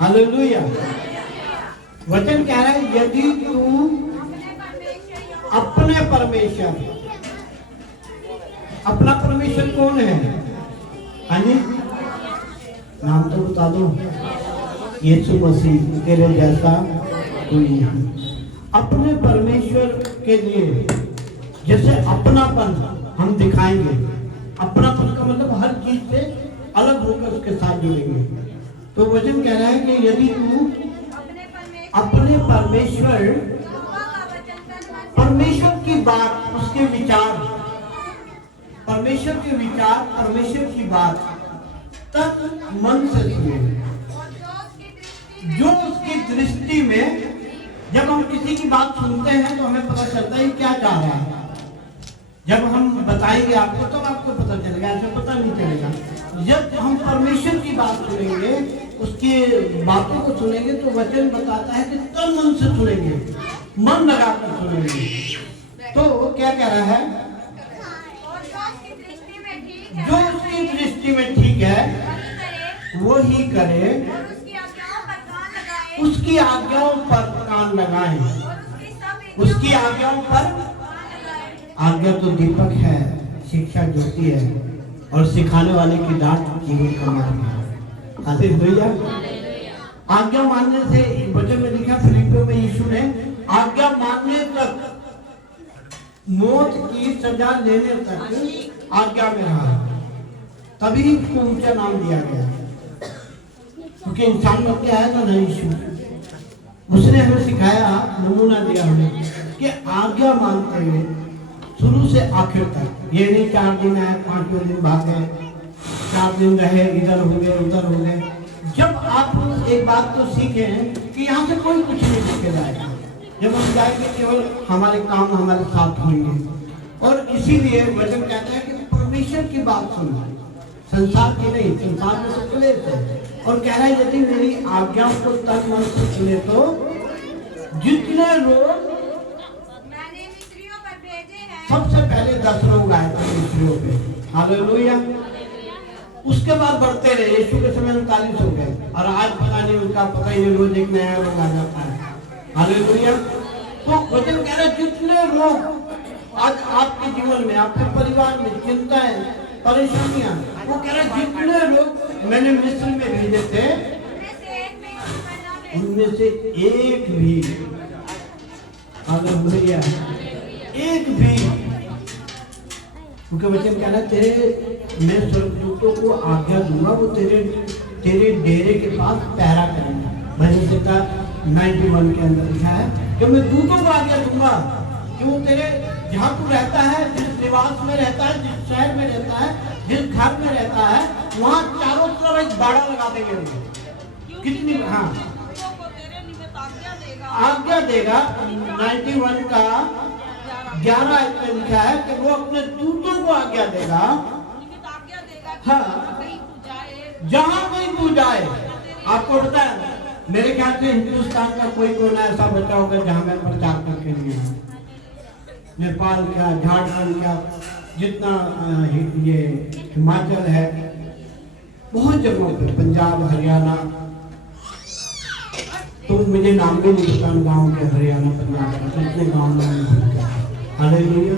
Hallelujah. वचन कह रहा है यदि तू अपने परमेश्वर, अपना परमेश्वर कौन है? हाँ जी, नाम तो बता दो। यीशु मसीह, तेरे जैसा कोई नहीं। अपने परमेश्वर के लिए जैसे अपनापन हम दिखाएंगे, अपनापन का मतलब हर चीज से अलग होकर उसके साथ जुड़ेंगे। तो वचन कह रहा है कि यदि तू अपने परमेश्वर की बात, उसके विचार, परमेश्वर के विचार, परमेश्वर की बात तक मन से सुने, जो उसकी दृष्टि में, जब हम किसी की बात सुनते हैं तो हमें पता चलता है क्या चाह रहा है। जब हम बताएंगे आपको तब आपको पता चलेगा, ऐसे पता नहीं चलेगा। जब हम परमेश्वर की बात सुनेंगे, उसकी बातों को सुनेंगे, तो वचन बताता है कि तन मन से सुनेंगे, मन लगाकर सुनेंगे। तो क्या कह रहा है? जो उसकी दृष्टि में ठीक है वो ही करे, उसकी आज्ञाओं पर कान लगाएं, उसकी आज्ञाओं पर। आज्ञा तो दीपक है, शिक्षा ज्योति है, और सिखाने वाले की डांट जीवन का मार्ग है। हालेलुया। आज्ञा मानने से, वचन में लिखा फिलिपियों में यीशु ने आज्ञा मानने तक, मौत की सजा लेने तक आज्ञा में रहा, तभी उसको ऊंचा नाम दिया गया। क्योंकि इंसान में क्या है ना, यीशु उसने हमें सिखाया, नमूना दिया हमें कि आज्ञा मानते हुए शुरू से आखिर तक। ये नहीं 4 दिन है, 5वें दिन भाग गए, 4 दिन रहे, इधर हो गए उधर हो गए। जब आप एक बात तो सीखें कि यहाँ से कोई कुछ नहीं सीखे जाएगा। जब हम जाएंगे केवल हमारे काम हमारे साथ होंगे। और इसीलिए वचन कहता है कि परमेश्वर की बात सुनो, संसार की नहीं। संसार में तो क्लेश है। और कह रहा है यदि मेरी आज्ञाओं को तन मन से सुने तो जितने लोग, सबसे पहले 10 लोग आए थे मिस्रियों पे। हालेलुया। उसके बाद बढ़ते रहे, यीशु के समय 39 हो गए, और आज पता नहीं उनका, पता ही रोज एक नया लोग आ जाता है। हालेलुया। तो वचन कह रहा है जितने लोग आज आपके जीवन में, आपके परिवार में चिंताएं, परेशानियां, वो कह रहा है जितने लोग मैंने मिस्र में भेजे थे, उनमें से एक भी, हालेलुया, एक भी, क्योंकि वचन कह रहा है तेरे, मैं स्वर्गदूतों को आज्ञा दूंगा, वो तेरे डेरे के पास पहरा करेंगे। भजन 91 के अंदर लिखा है कि मैं दूतों को आज्ञा दूंगा कि वो तेरे, जहाँ तू रहता है, जिस निवास में रहता है, जिस शहर में रहता है, जिस घर में रहता है, वहाँ चारों तरफ एक बाड़ा लगा देंगे। कितनी, हाँ, आज्ञा देगा। 91 का 11 में लिखा है कि वो अपने दूतों को आज्ञा देगा, हाँ, जहाँ कहीं तू जाए। आपको पता है, मेरे ख्याल से हिंदुस्तान का कोई कोना ऐसा बचा होगा जहाँ मैं प्रचार करके लिए, नेपाल का, झारखंड का, जितना ये हिमाचल है, बहुत जगहों पे, पंजाब, हरियाणा, तो मुझे नाम भी नहीं पता गाँव के, हरियाणा, पंजाब के कितने गाँव में। हालेलुया।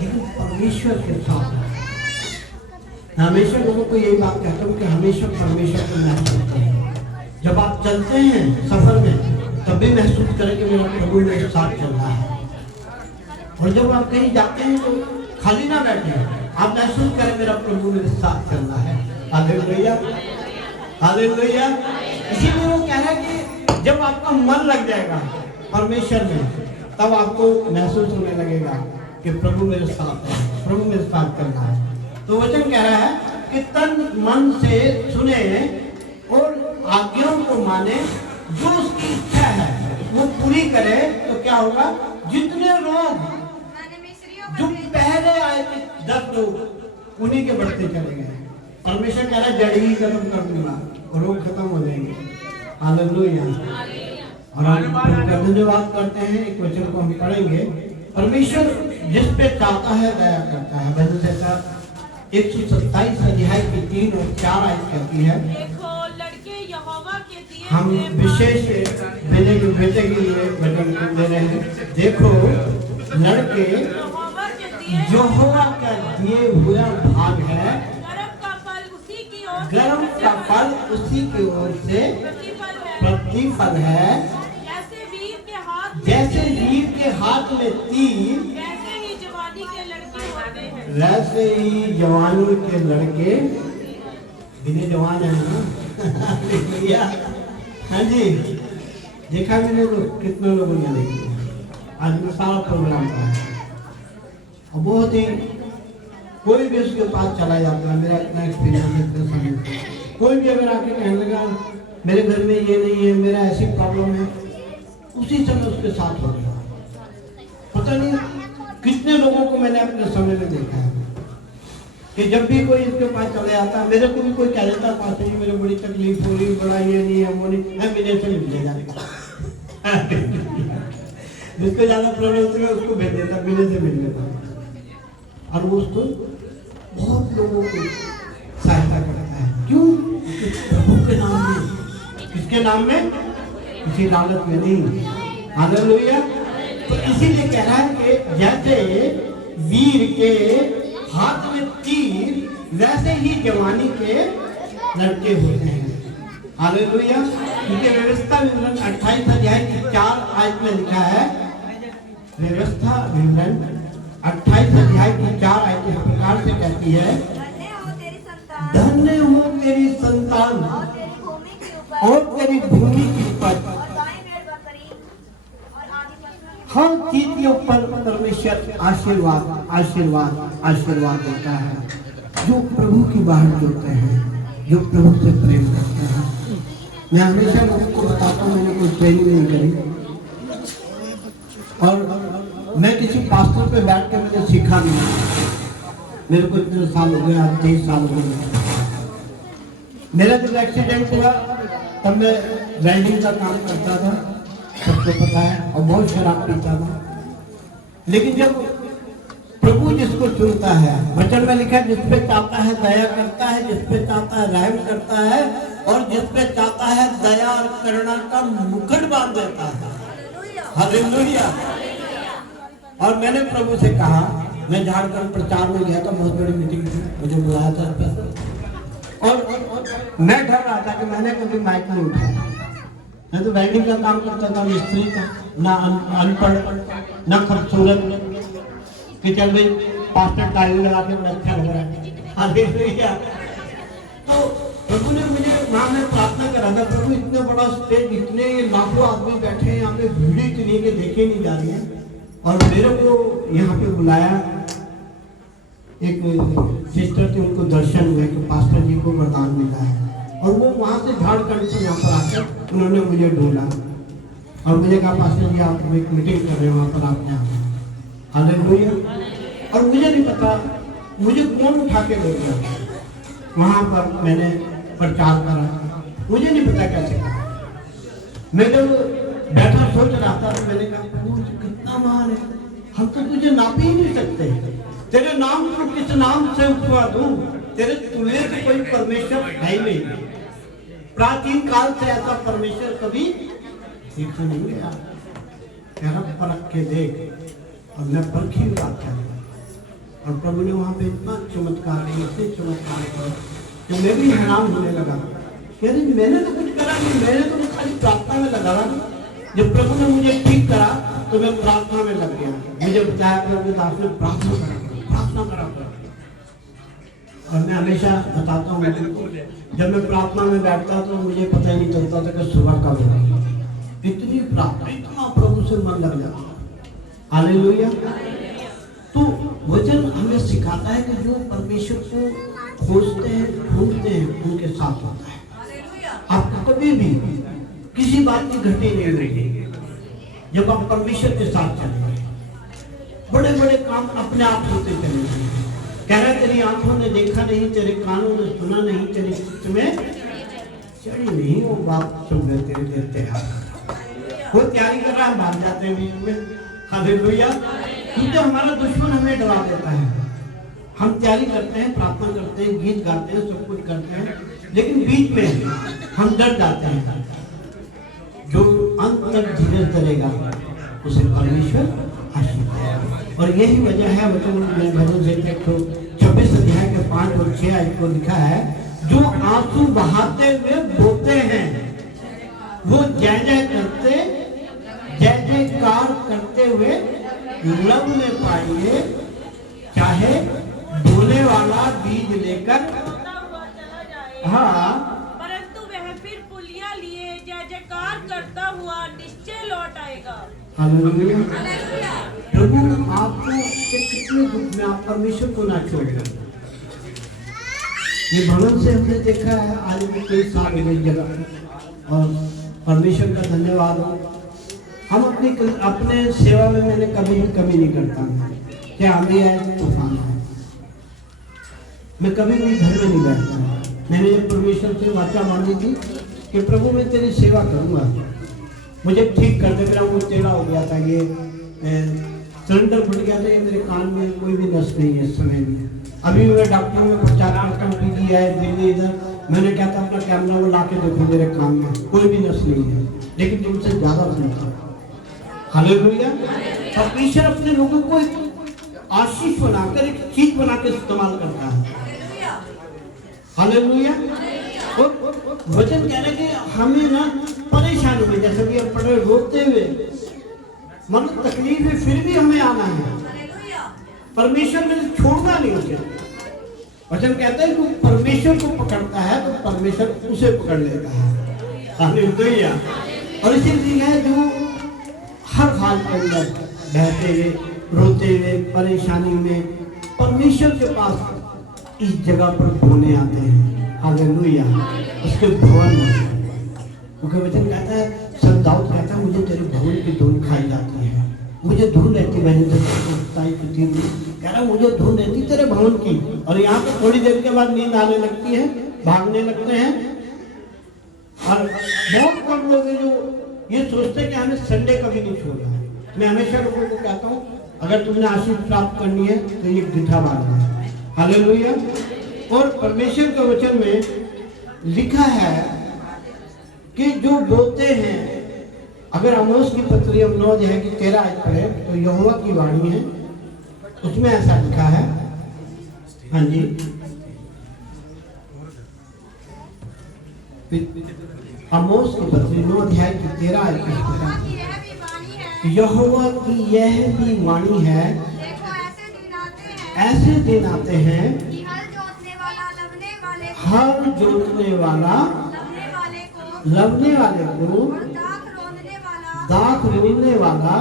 लेकिन परमेश्वर के साथ हमेशा लोगों को यही बात कहता हूँ कि हमेशा परमेश्वर को महसूस करें। जब आप चलते हैं सफर में, तब भी महसूस करें कि मेरा प्रभु मेरे साथ चल रहा है। और जब आप कहीं जाते हैं तो खाली ना बैठे, आप महसूस करें मेरा प्रभु मेरे साथ चल रहा है। Hallelujah, hallelujah. इसीलिए वो कह रहा है कि जब आपका मन लग जाएगा परमेश्वर में, तब आपको महसूस होने लगेगा कि प्रभु मेरे साथ है, प्रभु मेरे साथ चल रहा है। तो वचन कह रहा है कि तन मन से सुने और आज्ञाओं को माने, जो उसकी इच्छा है वो पूरी करे, तो क्या होगा? जितने लोग जो पहले आए थे 10 लोग, उन्हीं के बढ़ते चले गए। परमेश्वर कह रहा है जड़ ही खत्म कर दूंगा, रोग खत्म हो जाएंगे। हालेलुया। और हम धन्यवाद करते हैं, एक वचन को हम पढ़ेंगे। परमेश्वर जिस पे चाहता है दया करता है। भजन संहिता 127 अध्याय की 3 और 4 आयत कहती है, देखो लड़के यहोवा के दिए हम विशेष बेटे के लिए वचन दे रहे हैं। देखो लड़के यहोवा का दिए हुआ भाग है, गर्म का फल उसी की ओर से प्रतिफल है। जैसे वीर के हाथ में तीर, वैसे ही जवानी के लड़के होते हैं। वैसे ही जवानी के लड़के बिने जवान है ना। हाँ जी, देखा मैंने कितने लोगों ने देखी। आज मैं सारा प्रोग्राम का और बहुत ही कोई भी उसके पास चला जाता है। मेरा इतना एक्सपीरियंस है इतने समय से। कोई भी अगर आके कहने लगा मेरे घर में ये नहीं है, मेरा ऐसी प्रॉब्लम है, उसी समय उसके साथ हो गया। पता नहीं कितने लोगों को मैंने अपने समय में देखा है कि जब भी कोई इसके पास चला जाता है, मेरे को भी कोई कह देता पास नहीं, मेरे बड़ी तकलीफ हो रही, बड़ा ये नहीं है वो नहीं है, मेरे से मिल जाएगा। जिसको ज्यादा प्रॉब्लम होती है उसको भेज देता, मेरे से मिल लेता और वो उसको बहुत लोगों को सहायता करता है। क्यों? प्रभु के नाम में। किसके नाम में? किसी लालच में नहीं। हालेलुया। तो इसीलिए कह रहा है कि जैसे वीर के हाथ में तीर, वैसे ही जवानी के लड़के होते हैं। हालेलुया। क्योंकि व्यवस्था विवरण 28 अध्याय की 4 आयत में लिखा है, व्यवस्था विवरण 28 अध्याय की 4 आयत इस प्रकार से कहती है, धन्य हो तेरी संतान और तेरी भूमि की उपज, हर चीज के ऊपर परमेश्वर आशीर्वाद आशीर्वाद आशीर्वाद देता है। जो प्रभु की बात जोड़ते हैं, जो प्रभु से प्रेम करते हैं। मैं हमेशा लोगों को बताता हूँ, मैंने कोई ट्रेनिंग नहीं करी और मैं किसी पास्टर पे बैठ के मैंने सीखा नहीं। मेरे को इतने साल हो गए, आज 23 साल हो गए। मेरा जब एक्सीडेंट हुआ तब मैं वेल्डिंग का काम करता था, सबको पता है, और बहुत शराब पीता था। लेकिन जब प्रभु जिसको चुनता है, वचन में लिखा है, जिस पे चाहता है दया करता है, जिस पे चाहता है रहम करता है, और जिस पे चाहता है दया और करुणा का मुकुट बांध देता है। हालेलुया। और मैंने प्रभु से कहा, मैं झारखंड प्रचार में गया था, बहुत बड़ी मीटिंग थी, मुझे बुलाया था और मैं डर रहा था कि मैंने कभी माइक नहीं उठाया। मैं तो वेल्डिंग का काम करता था, मिस्त्री का, ना अनपढ़ ना खूबसूरत, कि चल भाई पास्टर टाइल लगा के बड़ा अच्छा लग रहा है। हालेलुया। तो प्रभु ने मुझे, वहाँ मैं प्रार्थना करा था, प्रभु इतने बड़ा स्टेज, इतने लाखों आदमी बैठे हैं, यहाँ पे भीड़ इतनी के देखे नहीं जा रही है, और मेरे को यहाँ पे बुलाया। एक सिस्टर थे, उनको दर्शन हुए कि पास्टर जी को वरदान मिला है, और वो वहाँ से झारखंड से यहाँ पर आकर उन्होंने मुझे ढूंढा और मुझे कहा, पास्टर जी आप एक मीटिंग कर रहे हो वहाँ पर, आप यहाँ। हालेलुया। और मुझे नहीं पता मुझे कौन उठा के ले गया वहाँ पर, मैंने प्रचार करा, मुझे नहीं पता कैसे करा। मैं जब बैठा सोच रहा था तो मैंने कहा, कितना महान है, हम तो तुझे नाप ही नहीं सकते, तेरे नाम को किस नाम से उपमा दूं, तेरे तुल्य से कोई परमेश्वर है ही नहीं। प्राचीन काल से ऐसा परमेश्वर कभी देखा नहीं गया। कह परख के देख, और मैं परखी बात कर, और प्रभु ने वहाँ पे इतना चमत्कार, इतने चमत्कार किया कि मैं भी हैरान होने लगा। कह रही मैंने तो कुछ करा नहीं, मैंने तो खाली प्रार्थना में लगा रहा। जब प्रभु ने मुझे ठीक करा तो मैं प्रार्थना में लग गया। मुझे बताया प्रभु दास ने प्रार्थना करा। और मैं हमेशा बताता हूँ, जब मैं प्रार्थना में बैठता तो मुझे पता ही नहीं चलता था कि सुबह कब होगा। इतनी प्रार्थना, इतना प्रभु से मन लग जाता। हालेलुया। तो वचन हमें सिखाता है कि जो परमेश्वर को खोजते हैं, ढूंढते हैं, उनके साथ होता है। आपको कभी भी किसी बात की घटी नहीं रहेगी जब आप परमेश्वर के साथ चलेंगे। बड़े बड़े काम अपने आप होते चलेंगे। कह रहा तेरी आंखों ने देखा नहीं, तेरे कानों ने सुना नहीं, तेरे चित्त में चढ़ी नहीं वो बात सुन रहे तेरे देते हैं। वो तैयारी कर रहा है, भाग जाते हैं बीच में। हालेलुया। क्योंकि हमारा दुश्मन हमें डरा देता है। हम तैयारी करते हैं, प्रार्थना करते हैं, गीत गाते हैं, सब कुछ करते हैं, लेकिन बीच में हम डर जाते हैं। जो अंत तक धीरज धरेगा उसे परमेश्वर आशीष देगा। और यही वजह है वचन में भजन संहिता को 26 अध्याय के 5 और 6 आयत को लिखा है, जो आंसू बहाते हुए बोते हैं वो जय जय करते, जय जयकार करते हुए लव में पाएंगे। चाहे बोने वाला बीज लेकर होता हुआ चला जाए, हाँ परंतु वह फिर पुलिया लिए जय जयकार करता हुआ निश्चय लौट आएगा। हालेलुया। प्रभु आपको कितने दुख में आप परमेश्वर को ना छोड़ दें। ये भवन से हमने देखा है आज भी कई साल हुए जगह, और परमेश्वर का धन्यवाद हो। हम अपने सेवा में मैंने कभी भी कमी नहीं करता, क्या आंधी है तूफान है, मैं कभी भी घर में नहीं बैठता। मैंने परमेश्वर से वाचा मांगी थी कि प्रभु मैं तेरी सेवा करूंगा, मुझे ठीक कर दे। मेरा मुंह टेढ़ा हो गया था, ये सिलेंडर फट गया था, ये मेरे कान में कोई भी नस नहीं है इस समय में। अभी मैं डॉक्टरों में प्रचार करता हूँ, पीजी है दिल्ली इधर, मैंने क्या था अपना कैमरा वो ला के देखो मेरे कान में कोई भी नस नहीं है, लेकिन तुमसे ज्यादा सुनता। हालेलुया। परमेश्वर अपने लोगों को आशीष बनाकर एक चीज बनाकर इस्तेमाल करता है। हालेलुया। और वचन कह रहे कि हमें ना परेशानी में, जैसे कि हम पढ़े रोते हुए, मतलब तकलीफ है फिर भी हमें आना है। परमेश्वर ने छोड़ना नहीं उसे। वचन कहता है कि परमेश्वर को पकड़ता है तो परमेश्वर उसे पकड़ लेता है। हालेलुया। और इसीलिए है जो हर हाल के अंदर बहते हुए, रोते हुए, परेशानी में परमेश्वर के पास इस जगह पर बोने आते हैं। हालेलुया। उसके भवन में, क्योंकि वचन कहता है, सब दाऊद कहता है मुझे तेरे भवन की धूल खाई जाती है, मुझे धूल रहती, मैंने कह रहा मुझे धूल रहती तेरे भवन की। और यहाँ पे थोड़ी देर के बाद नींद आने लगती है, भागने लगते हैं। और बहुत कम लोग हैं जो ये सोचते हैं कि हमें संडे कभी नहीं छोड़ना है। मैं हमेशा लोगों को कहता हूँ अगर तुमने आशीष प्राप्त करनी है तो ये गिठा मारना है। हालेलुया। और परमेश्वर के वचन में लिखा है कि जो बोते हैं, अगर आमोस की पत्री हम 9 अध्याय की 13 आयत पढ़े तो यहोवा की वाणी है, उसमें ऐसा लिखा है। हाँ जी, आमोस की पत्री 9 अध्याय की 13 आयत में यहोवा की यह भी वाणी है, देखो ऐसे दिन आते हैं कि हल जोतने वाला हर जोतने वाला लवने वाले को और दाख दाख रोने वाला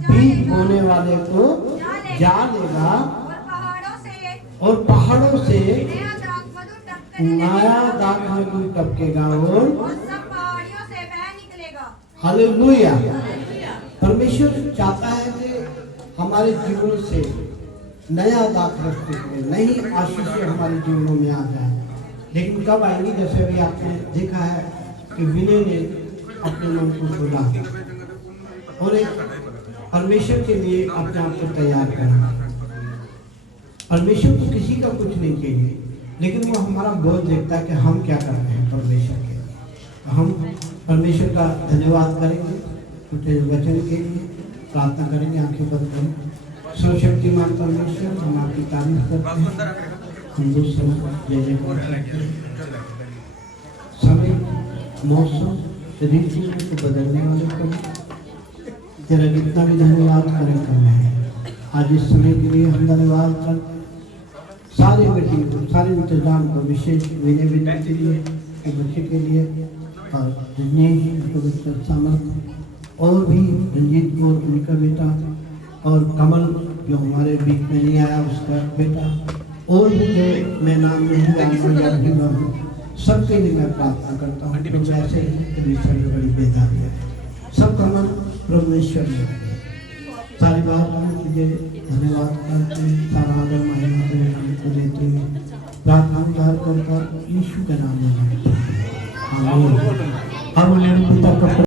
बीज बोने वाले को जा लेगा, और पहाड़ों से नया दाख मधु टपकेगा और सब पहाड़ियों से बह निकलेगा। हालेलुया। परमेश्वर चाहता है कि हमारे जीवन से नया दाख रखते हुए नई आशीषें हमारे जीवनों में आ जाए। लेकिन कब आएंगी? जैसे अभी आपने देखा है कि विनय ने अपने मन को खोला और एक परमेश्वर के लिए अपने आप को तैयार करा। परमेश्वर को किसी का कुछ नहीं चाहिए, लेकिन वो हमारा बोझ देखता है कि हम क्या कर रहे हैं परमेश्वर के लिए। हम परमेश्वर का धन्यवाद करेंगे, उनके वचन के लिए प्रार्थना करेंगे। आंखें बंद करें। सर्वशक्तिमान परमेश्वर, हम आपकी तारीफ करते हैं, हम दूसरा जय जयकार करते हैं। समय, मौसम, ऋतु को बदलने वाले को तेरा जितना भी धन्यवाद करें कम है। आज इस समय के लिए हम धन्यवाद कर सारे मीटिंग को, सारे इंतजाम को, विशेष विनय विनय के लिए, बच्चे के लिए, और दिनेश सामर्थ, और भी रंजीत को उनका बेटा, और कमल जो हमारे बीच में नहीं आया उसका बेटा, और भी जो मैं नाम नहीं जानता हूँ, सबके लिए मैं प्रार्थना करता हूँ कि ऐसे ही परमेश्वर की बड़ी बेदारी है। सब कमल परमेश्वर में सारी बात में तुझे धन्यवाद करते हैं, सारा आदर महिमा तेरे नाम को देते हुए प्रार्थना उद्धार कर यीशु के नाम में। आमीन। अब पिता का